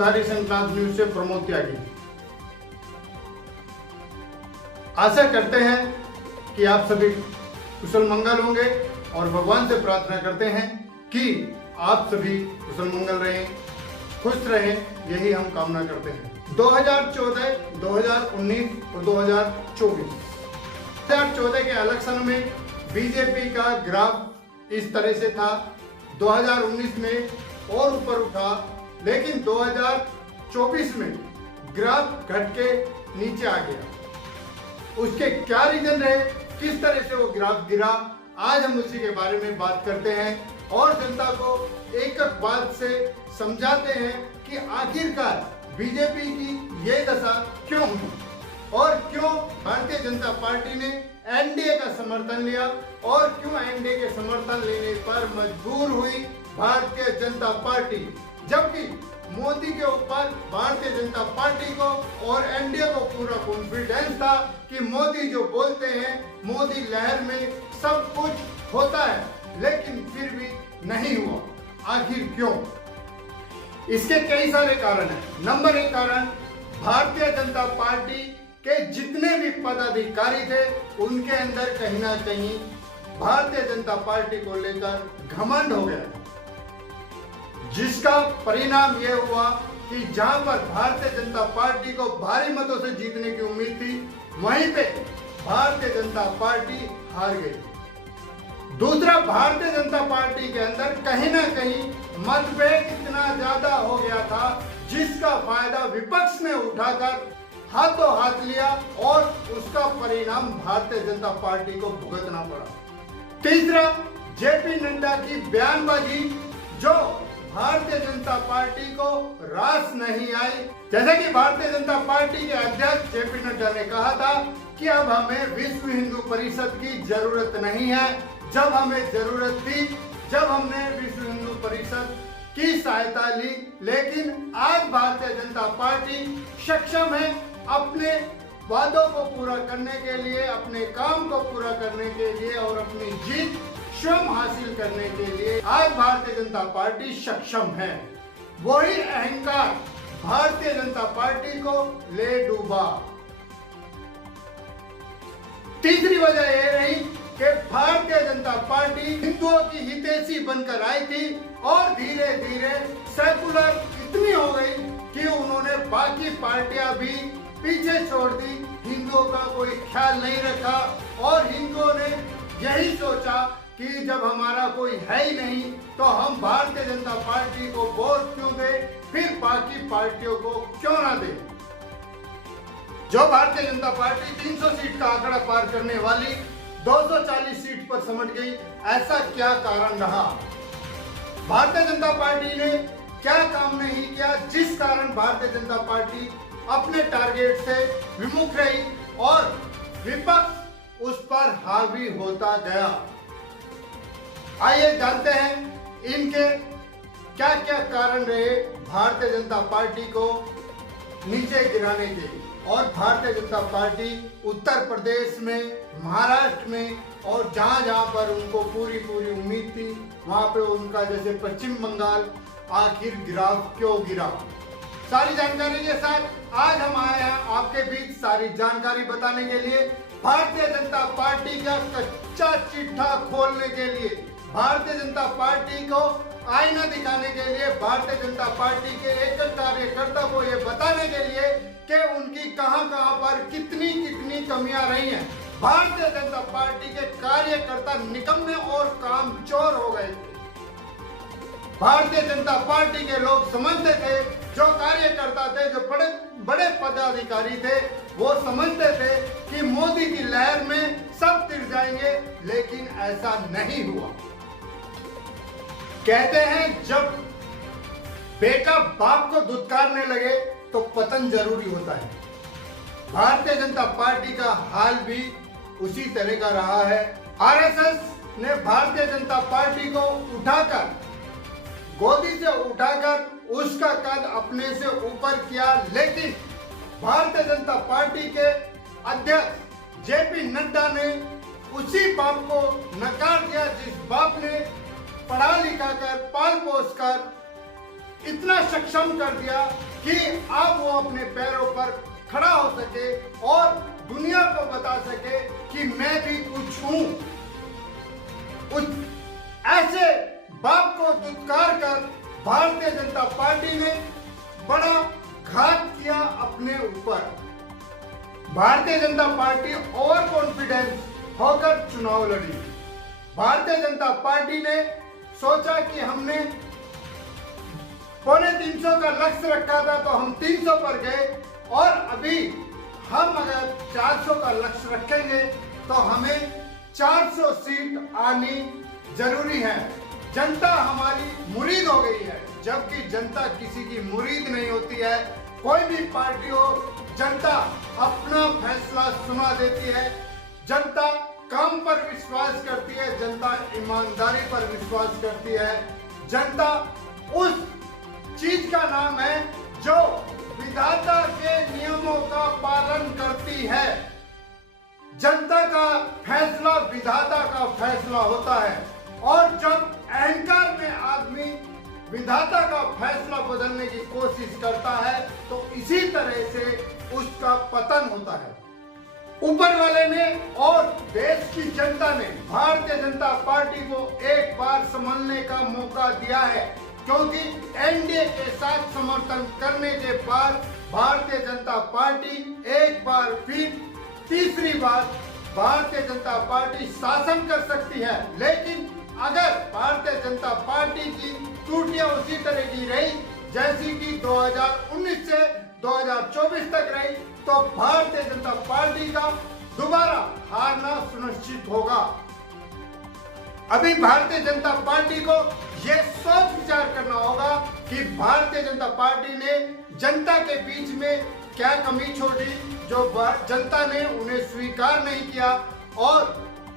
चौधारी संक्रांत news से प्रमोद त्यागी। आशा करते हैं कि आप सभी कुशल मंगल होंगे और भगवान से प्रार्थना करते हैं कि आप सभी कुशल मंगल रहें, खुश रहें, यही हम कामना करते हैं। 2014, 2019 और 2024 2014 के इलेक्शन में बीजेपी का ग्राफ इस तरह से था, 2019 में और ऊपर उठा, लेकिन 2024 में ग्राफ घट के नीचे आ गया। उसके क्या रीजन रहे, किस तरह से वो ग्राफ गिरा, आज हम उसी के बारे में बात करते हैं और जनता को एक एक बात से समझाते हैं कि आखिरकार बीजेपी की ये दशा क्यों हुई और क्यों भारतीय जनता पार्टी ने एनडीए का समर्थन लिया और क्यों एनडीए के समर्थन लेने पर मजबूर हुई भारतीय जनता पार्टी, जबकि मोदी के ऊपर भारतीय जनता पार्टी को और एनडीए को पूरा कॉन्फिडेंस था कि मोदी जो बोलते हैं, मोदी लहर में सब कुछ होता है, लेकिन फिर भी नहीं हुआ। आखिर क्यों? इसके कई सारे कारण हैं। नंबर 1 कारण, भारतीय जनता पार्टी के जितने भी पदाधिकारी थे उनके अंदर कहीं ना कहीं भारतीय जनता पार्टी को लेकर घमंड हो गया, जिसका परिणाम यह हुआ कि जहां पर भारतीय जनता पार्टी को भारी मतों से जीतने की उम्मीद थी, वहीं पे भारतीय जनता पार्टी हार गई। दूसरा, भारतीय जनता पार्टी के अंदर कहीं ना कहीं मतभेद इतना ज्यादा हो गया था, जिसका फायदा विपक्ष ने उठाकर हाथों हाथ लिया और उसका परिणाम भारतीय जनता पार्टी को भुगतना पड़ा। तीसरा, जेपी नड्डा की बयानबाजी जो भारतीय जनता पार्टी को रास नहीं आई। जैसे कि भारतीय जनता पार्टी के अध्यक्ष जेपी नड्डा ने कहा था कि अब हमें विश्व हिंदू परिषद की जरूरत नहीं है, जब हमें जरूरत थी जब हमने विश्व हिंदू परिषद की सहायता ली। लेकिन आज भारतीय जनता पार्टी सक्षम है अपने वादों को पूरा करने के लिए, अपने काम को पूरा करने के लिए और अपनी जीत स्वयं हासिल करने के लिए आज भारतीय जनता पार्टी सक्षम है। वही अहंकार भारतीय जनता पार्टी को ले डूबा। तीसरी वजह यह रही कि भारतीय जनता पार्टी हिंदुओं की हितैषी बनकर आई थी और धीरे धीरे सेकुलर इतनी हो गई कि उन्होंने बाकी पार्टियां भी पीछे छोड़ दी, हिंदुओं का कोई ख्याल नहीं रखा और हिंदुओं ने यही सोचा कि जब हमारा कोई है ही नहीं तो हम भारतीय जनता पार्टी को वोट क्यों दें, फिर बाकी पार्टियों को क्यों ना दें। जो भारतीय जनता पार्टी 300 सीट का आंकड़ा पार करने वाली 240 सीट पर समझ गई, ऐसा क्या कारण रहा? भारतीय जनता पार्टी ने क्या काम नहीं किया जिस कारण भारतीय जनता पार्टी अपने टारगेट से विमुख रही और विपक्ष उस पर हावी होता गया? आइए जानते हैं इनके क्या क्या कारण रहे भारतीय जनता पार्टी को नीचे गिराने के। और भारतीय जनता पार्टी उत्तर प्रदेश में, महाराष्ट्र में और जहां जहां पर उनको पूरी उम्मीद थी, वहां पे उनका, जैसे पश्चिम बंगाल, आखिर ग्राफ क्यों गिरा? सारी जानकारी के साथ आज हम आए हैं आपके बीच सारी जानकारी बताने के लिए, भारतीय जनता पार्टी का कच्चा चिट्ठा खोलने के लिए, भारतीय जनता पार्टी को आईना दिखाने के लिए, भारतीय जनता पार्टी के एक कार्यकर्ता को ये बताने के लिए कि उनकी कहां पर कितनी कमियां रही हैं। भारतीय जनता पार्टी के कार्यकर्ता निकम्मे और कामचोर हो गए थे। भारतीय जनता पार्टी के लोग समझते थे, जो कार्यकर्ता थे, जो बड़े पदाधिकारी थे, वो समझते थे कि मोदी की लहर में सब तिर जाएंगे, लेकिन ऐसा नहीं हुआ। कहते हैं जब बेटा बाप को धुतकारने लगे तो पतन जरूरी होता है। भारतीय जनता पार्टी का हाल भी उसी तरह का रहा है। आरएसएस ने भारतीय जनता पार्टी को उठाकर, गोदी से उठाकर उसका कद अपने से ऊपर किया, लेकिन भारतीय जनता पार्टी के अध्यक्ष जेपी नड्डा ने उसी बाप को नकार दिया जिस बाप ने पढ़ा लिखा कर, पाल पोस कर इतना सक्षम कर दिया कि अब वो अपने पैरों पर खड़ा हो सके और दुनिया को बता सके कि मैं भी कुछ हूं। उस ऐसे बाप को दुत्कार कर भारतीय जनता पार्टी ने बड़ा घात किया अपने ऊपर। Bharatiya Janata party over confidence होकर चुनाव लड़ी। भारतीय जनता पार्टी ने सोचा कि हमने 350 का लक्ष्य रखा था तो हम 300 पर गए और अभी हम अगर 400 का लक्ष्य रखेंगे तो हमें 400 सीट आनी जरूरी है। जनता हमारी मुरीद हो गई है, जबकि जनता किसी की मुरीद नहीं होती है। कोई भी पार्टी हो, जनता अपना फैसला सुना देती है। जनता काम पर विश्वास करती है, जनता ईमानदारी पर विश्वास करती है। जनता उस चीज का नाम है जो विधाता के नियमों का पालन करती है। जनता का फैसला विधाता का फैसला होता है और जब अहंकार में आदमी विधाता का फैसला बदलने की कोशिश करता है तो इसी तरह से उसका पतन होता है। ऊपर वाले ने और देश की जनता ने भारतीय जनता पार्टी को एक बार संभलने का मौका दिया है, क्योंकि एनडीए के साथ समर्थन करने के बाद भारतीय जनता पार्टी एक बार फिर तीसरी बार भारतीय जनता पार्टी शासन कर सकती है। लेकिन अगर भारतीय जनता पार्टी की त्रुटियां उसी तरह की रही जैसी कि 2019 से 2024 तक रही तो भारतीय जनता पार्टी का दोबारा हारना सुनिश्चित होगा। अभी भारतीय जनता पार्टी को यह सोच विचार करना होगा कि भारतीय जनता पार्टी ने जनता के बीच में क्या कमी छोड़ी जो जनता ने उन्हें स्वीकार नहीं किया, और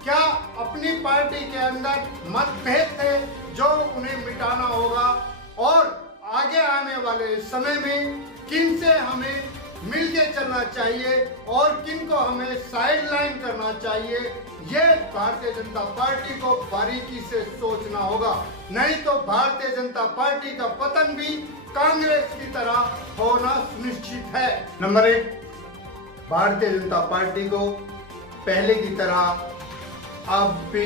क्या अपनी पार्टी के अंदर मतभेद थे जो उन्हें मिटाना होगा, और आगे आने वाले समय में किन से हमें मिलके चलना चाहिए और किन को हमें साइड लाइन करना चाहिए, ये भारतीय जनता पार्टी को बारीकी से सोचना होगा। नहीं तो भारतीय जनता पार्टी का पतन भी कांग्रेस की तरह होना सुनिश्चित है। नंबर 1, भारतीय जनता पार्टी को पहले की तरह अब भी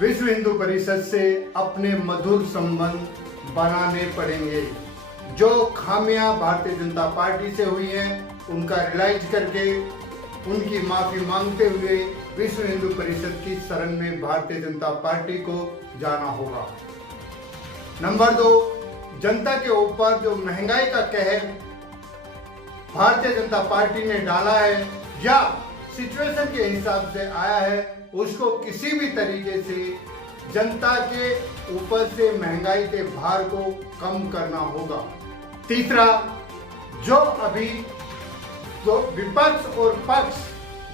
विश्व हिंदू परिषद से अपने मधुर संबंध बनाने पड़ेंगे। जो खामियां भारतीय जनता पार्टी से हुई हैं उनका रियलाइज करके उनकी माफी मांगते हुए विश्व हिंदू परिषद की शरण में भारतीय जनता पार्टी को जाना होगा। नंबर 2, जनता के ऊपर जो महंगाई का कहर भारतीय जनता पार्टी ने डाला है या सिचुएशन के हिसाब से आया है, उसको किसी भी तरीके से जनता के ऊपर से महंगाई के भार को कम करना होगा। तीसरा, जो अभी विपक्ष और पक्ष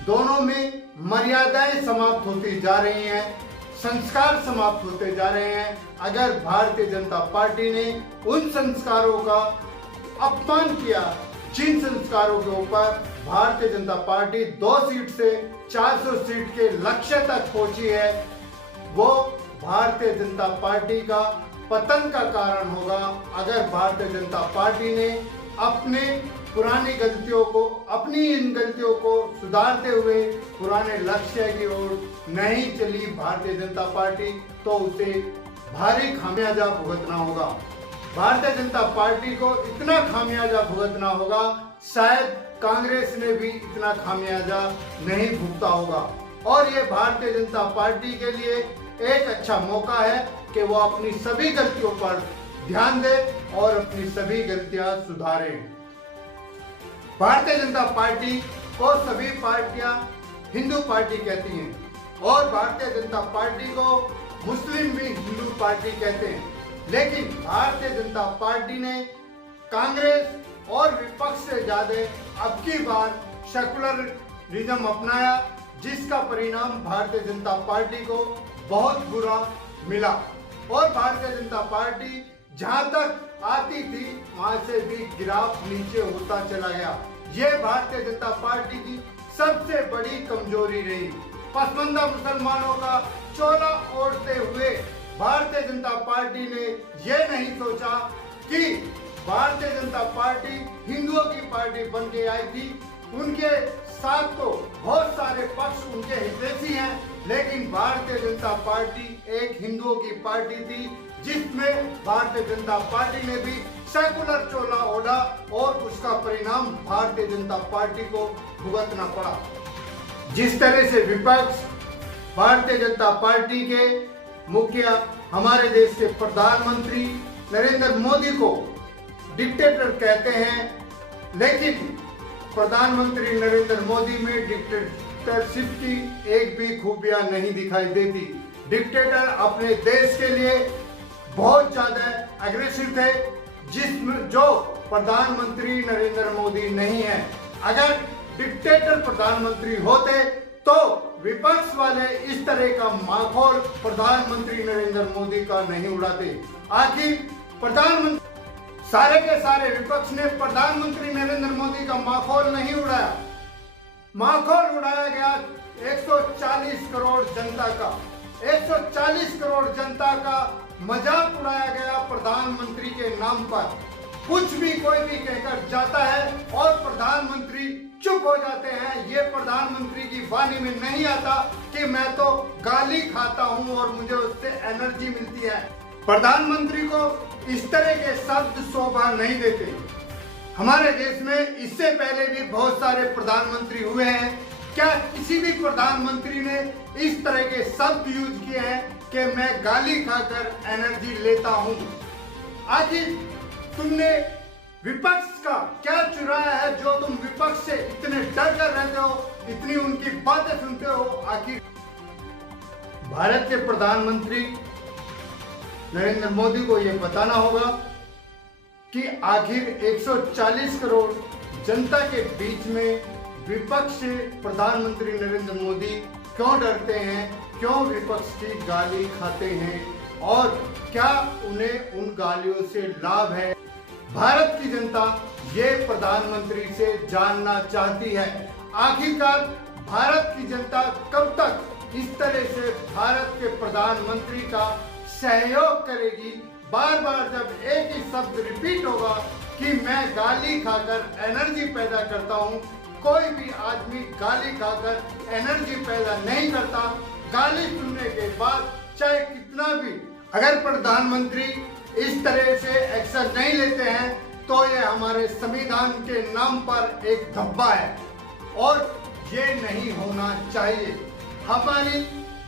दोनों में मर्यादाएं समाप्त होती जा रही हैं, संस्कार समाप्त होते जा रहे हैं। अगर भारतीय जनता पार्टी ने उन संस्कारों का अपमान किया जिन संस्कारों के ऊपर भारतीय जनता पार्टी 2 सीट से 400 सीट के लक्ष्य तक पहुंची है, वो भारतीय जनता पार्टी का पतन का कारण होगा। अगर भारतीय जनता पार्टी ने अपने पुरानी गलतियों को, अपनी इन गलतियों को सुधारते हुए पुराने लक्ष्य की ओर नहीं चली भारतीय जनता पार्टी, तो उसे भारी खामियाजा भुगतना होगा। भारतीय जनता पार्टी को इतना खामियाजा भुगतना होगा, शायद कांग्रेस ने भी इतना खामियाजा नहीं भुगता होगा। और ये भारतीय जनता पार्टी के लिए एक अच्छा मौका है कि वो अपनी सभी गलतियों पर ध्यान दे और अपनी सभी गलतियां सुधारें। भारतीय जनता पार्टी को सभी पार्टियां हिंदू पार्टी कहती हैं और भारतीय जनता पार्टी को मुस्लिम भी हिंदू पार्टी कहते हैं, लेकिन भारतीय जनता पार्टी ने कांग्रेस और विपक्ष से ज्यादा अब की बार सेकुलरिज्म अपनाया, जिसका परिणाम भारतीय जनता पार्टी को बहुत बुरा मिला। और भारतीय जनता पार्टी जहां तक आती थी वहां से भी गिराव नीचे होता चला गया। यह भारतीय जनता पार्टी की सबसे बड़ी कमजोरी रही। पसमानदा मुसलमानों का चोला ओढ़ते हुए भारतीय जनता पार्टी ने यह नहीं सोचा कि भारतीय जनता पार्टी हिंदुओं की पार्टी बन के आई थी। उनके साथ तो बहुत सारे पक्ष उनके हितैषी हैं, लेकिन भारतीय जनता पार्टी एक हिंदुओं की पार्टी थी, जिसमें भारतीय जनता पार्टी ने भी सेकुलर चोला ओढ़ा और उसका परिणाम भारतीय जनता पार्टी को भुगतना पड़ा। जिस तरह से विपक्ष भारतीय जनता पार्टी के मुखिया हमारे देश के प्रधानमंत्री नरेंद्र मोदी को डिक्टेटर कहते हैं, लेकिन प्रधानमंत्री नरेंद्र मोदी में डिक्टेटरशिप की एक भी खूबियां नहीं दिखाई देती। डिक्टेटर अपने देश के लिए बहुत ज्यादा एग्रेसिव थे, जिसमें जो प्रधानमंत्री नरेंद्र मोदी नहीं है। अगर डिक्टेटर प्रधानमंत्री होते तो विपक्ष वाले इस तरह का माहौल प्रधानमंत्री नरेंद्र मोदी का नहीं उड़ाते। आखिर प्रधानमंत्री सारे के सारे विपक्ष ने प्रधानमंत्री नरेंद्र मोदी का माहौल नहीं उड़ाया। माहौल उड़ाया गया 140 करोड़ जनता का। 140 करोड़ जनता का मजाक उड़ाया गया प्रधानमंत्री के नाम पर। कुछ भी कोई भी कहकर जाता है और प्रधानमंत्री चुप हो जाते हैं। ये प्रधानमंत्री की वाणी में नहीं आता कि मैं तो गाली खाता हूं और मुझे उससे एनर्जी मिलती है। प्रधानमंत्री को इस तरह के शब्द शोभा नहीं देते। हमारे देश में इससे पहले भी बहुत सारे प्रधानमंत्री हुए हैं। क्या किसी भी प्रधानमंत्री ने इस तरह के शब्द यूज किए हैं कि मैं गाली खाकर एनर्जी लेता हूं? आखिर तुमने विपक्ष का क्या चुराया है जो तुम विपक्ष से इतने डर कर रहते हो, इतनी उनकी बातें सुनते हो? आखिर भारत के प्रधानमंत्री नरेंद्र मोदी को यह बताना होगा कि आखिर 140 करोड़ जनता के बीच में विपक्ष से प्रधानमंत्री नरेंद्र मोदी क्यों डरते हैं, क्यों विपक्ष की गाली खाते हैं और क्या उन्हें उन गालियों से लाभ है। भारत की जनता ये प्रधानमंत्री से जानना चाहती है। आखिरकार भारत की जनता कब तक इस तरह से भारत के प्रधानमंत्री का सहयोग करेगी? बार बार जब एक ही शब्द रिपीट होगा कि मैं गाली खाकर एनर्जी पैदा करता हूं, कोई भी आदमी गाली खाकर एनर्जी पैदा नहीं करता। गाली सुनने के बाद चाहे कितना भी अगर प्रधानमंत्री इस तरह से एक्शन नहीं लेते हैं तो ये हमारे संविधान के नाम पर एक धब्बा है और ये नहीं होना चाहिए। हमारी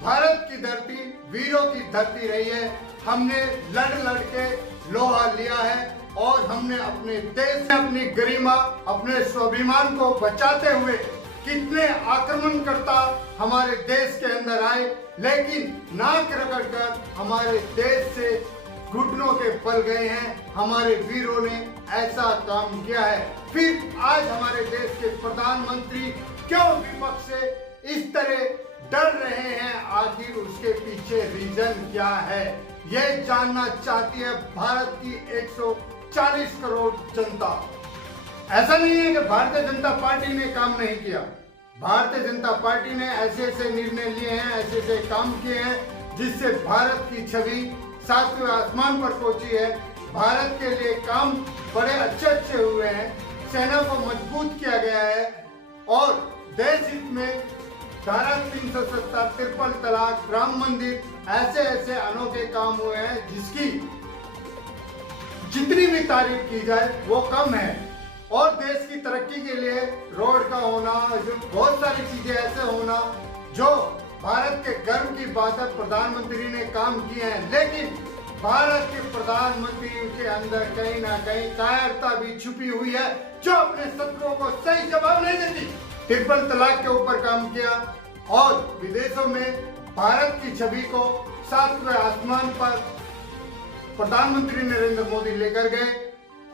भारत की धरती वीरों की धरती रही है। हमने लड़ लड़ के लोहा लिया है और हमने अपने देश में अपनी गरिमा, अपने स्वाभिमान को बचाते हुए कितने आक्रमणकर्ता हमारे देश के अंदर आए, लेकिन नाक रगड़कर हमारे देश से घुटनों के पल गए हैं। हमारे वीरों ने ऐसा काम किया है। फिर आज हमारे देश के प्रधानमंत्री क्यों विपक्ष से इस तरह डर रहे हैं? आखिर उसके पीछे रीजन क्या है, यह जानना चाहती है भारत की 140 करोड़ जनता। ऐसा नहीं है कि भारतीय जनता पार्टी ने काम नहीं किया। भारतीय जनता पार्टी ने ऐसे ऐसे निर्णय लिए हैं, ऐसे ऐसे काम किए हैं जिससे भारत की छवि 7वें आसमान पर पहुंची है। भारत के लिए काम बड़े अच्छे अच्छे हुए हैं। सेना को मजबूत किया गया है और देश हित में धारा 370, ट्रिपल तलाक, राम मंदिर, ऐसे ऐसे अनोखे काम हुए हैं जिसकी जितनी भी तारीफ की जाए वो कम है। और देश की तरक्की के लिए रोड का होना, बहुत सारी चीजें ऐसे होना जो भारत के गर्व की बात है। प्रधानमंत्री ने काम किए हैं, लेकिन भारत के प्रधानमंत्री के अंदर कहीं ना कहीं कायरता भी छुपी हुई है जो अपने शत्रुओं को सही जवाब नहीं देती। ट्रिपल तलाक के ऊपर काम किया और विदेशों में भारत की छवि को 7वें आसमान पर प्रधानमंत्री नरेंद्र मोदी लेकर गए।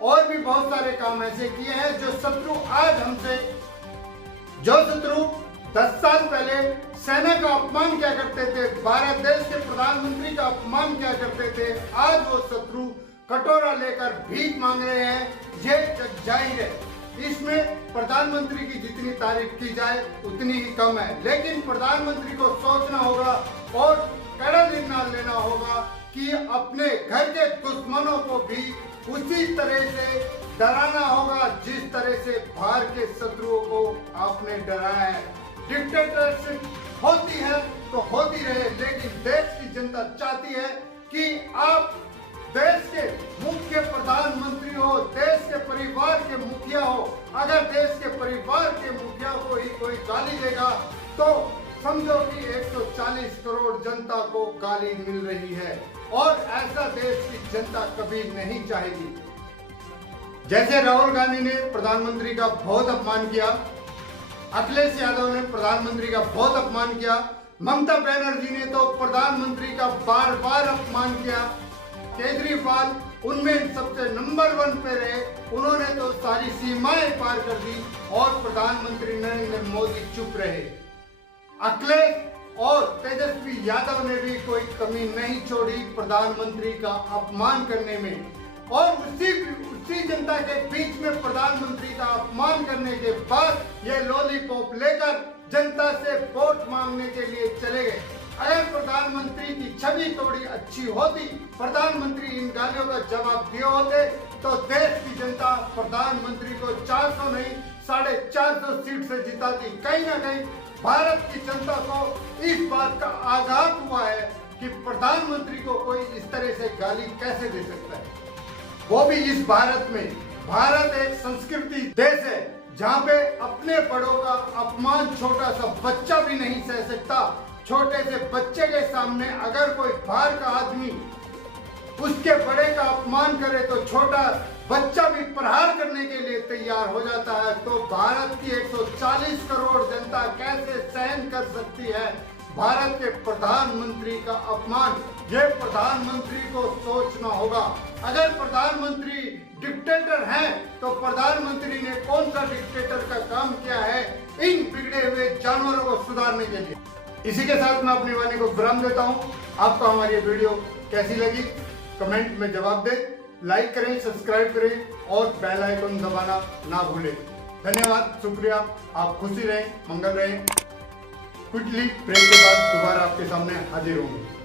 और भी बहुत सारे काम ऐसे किए हैं जो शत्रु आज हमसे, जो शत्रु 10 साल पहले सेना का अपमान क्या करते थे, भारत देश के प्रधानमंत्री का अपमान क्या करते थे, आज वो शत्रु कटोरा लेकर भीख मांग रहे हैं। ये जग जाहिर है। इसमें प्रधानमंत्री की जितनी तारीफ की जाए उतनी ही कम है, लेकिन प्रधानमंत्री को सोचना होगा और कड़ा निर्णय लेना होगा कि अपने घर के दुश्मनों को भी उसी तरह से डराना होगा जिस तरह से बाहर के शत्रुओं को आपने डराया है। डिक्टेटरशिप होती है तो होती रहे, लेकिन देश की जनता चाहती है कि आप देश के मुख्य प्रधानमंत्री हो, देश के परिवार के मुखिया हो। अगर देश के परिवार के मुखिया को ही कोई गाली देगा तो समझो कि 140 करोड़ जनता को गाली मिल रही है, और ऐसा देश की जनता कभी नहीं चाहेगी। जैसे राहुल गांधी ने प्रधानमंत्री का बहुत अपमान किया, अखिलेश यादव ने प्रधानमंत्री का बहुत अपमान किया, ममता बनर्जी ने तो प्रधानमंत्री का बार बार अपमान किया, केजरीवाल उनमें सबसे नंबर 1 पे रहे, उन्होंने तो सारी सीमाएं पार कर दी, और प्रधानमंत्री नरेंद्र मोदी चुप रहे। अखिलेश और तेजस्वी यादव ने भी कोई कमी नहीं छोड़ी प्रधानमंत्री का अपमान करने में, और उसी जनता के बीच में प्रधानमंत्री का अपमान करने के बाद ये लॉलीपॉप लेकर जनता से वोट मांगने के लिए चले गए। अगर प्रधानमंत्री की छवि थोड़ी अच्छी होती, प्रधानमंत्री इन गालियों का जवाब दिए होते, तो देश की जनता प्रधानमंत्री को 400 नहीं 450 सीट से जिताती। कहीं ना कहीं भारत की जनता को इस बात का आघात हुआ है कि प्रधानमंत्री को कोई इस तरह से गाली कैसे दे सकता है, वो भी इस भारत में। भारत एक संस्कृति देश है जहाँ पे अपने बड़ों का अपमान छोटा सा बच्चा भी नहीं सह सकता। छोटे से बच्चे के सामने अगर कोई बाहर का आदमी उसके बड़े का अपमान करे तो छोटा बच्चा भी प्रहार करने के लिए तैयार हो जाता है। तो भारत की 140 करोड़ जनता कैसे सहन कर सकती है भारत के प्रधानमंत्री का अपमान? ये प्रधानमंत्री को सोचना होगा। अगर प्रधानमंत्री डिक्टेटर हैं तो प्रधानमंत्री ने कौन सा डिक्टेटर का काम किया है इन बिगड़े हुए जानवरों को सुधारने के लिए? इसी के साथ मैं अपनी वाणी को विराम देता हूं। आपको हमारी वीडियो कैसी लगी कमेंट में जवाब दें, लाइक करें, सब्सक्राइब करें और बेल आइकन दबाना ना भूलें। धन्यवाद, शुक्रिया। आप खुशी रहें, मंगल रहें। क्विकली ब्रेक के बाद दोबारा आपके सामने हाजिर होंगे।